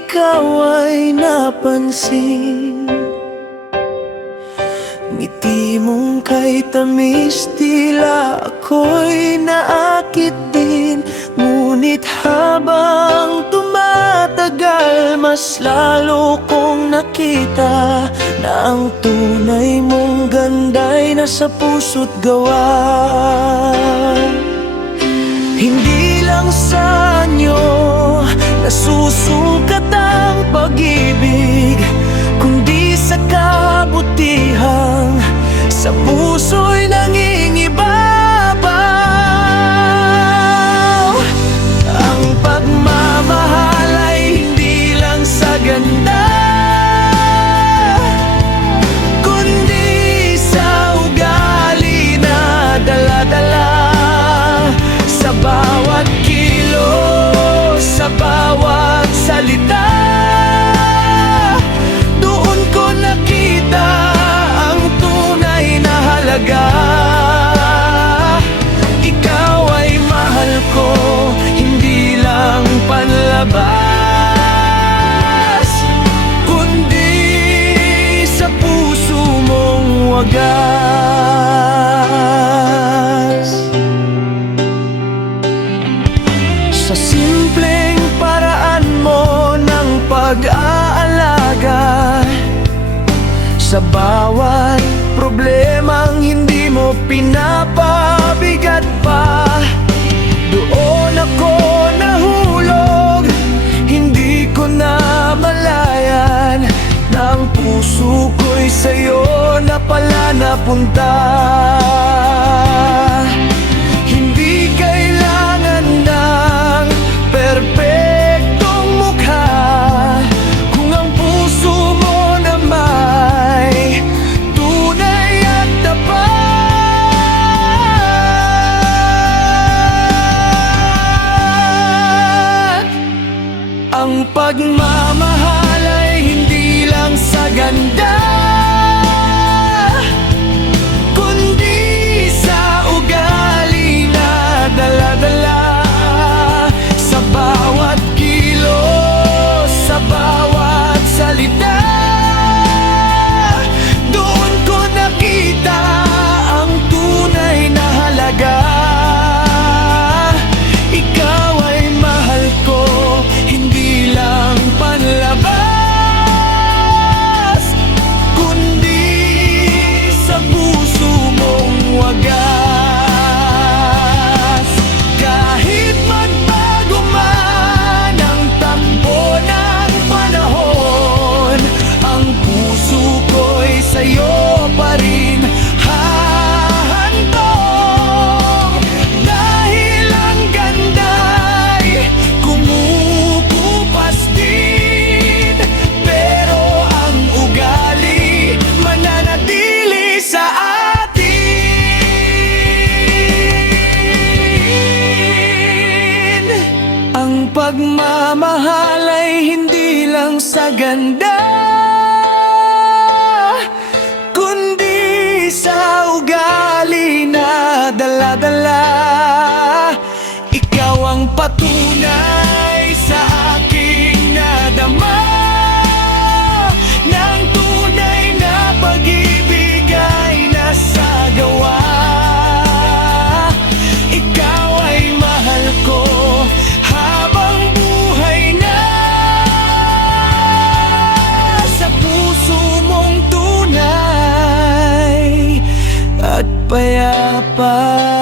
ikaw ay napansin. Ngiti mong kay tamis, tila ako'y naakit din. Ngunit habang tumatagal, mas lalo kong nakita na ang tunay mong ganda'y nasa puso't gawa. Hindi lang sa anyo nasusukat ang pag-ibig, kundi sa kabutihang sa puso'y nangingibabaw. Ang pagmamahal ay hindi lang sa ganda, kundi sa ugali na dala-dala. Sa bawat kilos, sa bawat salita, doon ko nakita ang tunay na halaga. Ikaw ay mahal ko, hindi lang panlabas, kundi sa puso mong wagas. Sa simpleng paraan mo ng pag-aalaga, sa bawat problemang hindi mo pinapabigat pa, doon ako nahulog. Hindi ko na malayan na ang puso ko'y sa'yo na pala napunta. Hindi kailangan ng perpektong mukha, kung ang puso mo na may tunay at tapat. Ang pagmamahal ay hindi lang sa ganda, kundi sa ugali na dala-dala. Sa bawat kilos, sa bawat salita, doon ko nakita ang tunay na halaga. Ikaw ay mahal ko, hindi lang panlabas, kundi sa puso mong wagas. Kahit magbago man ang takbo ng panahon, ang puso ko'y sa'yo pa rin hahantong. Dahil ang ganda'y kumukupas din, pero ang ugali mananatili sa atin. Ang pagmamahal ay hindi lang sa ganda, kundi sa ugali na dala-dala. Ikaw ang patunay sa aking nadama ng tunay na pag-ibig ay nasagawa. Ikaw ay mahal ko habang buhay na, sa puso mong tunay at payapa.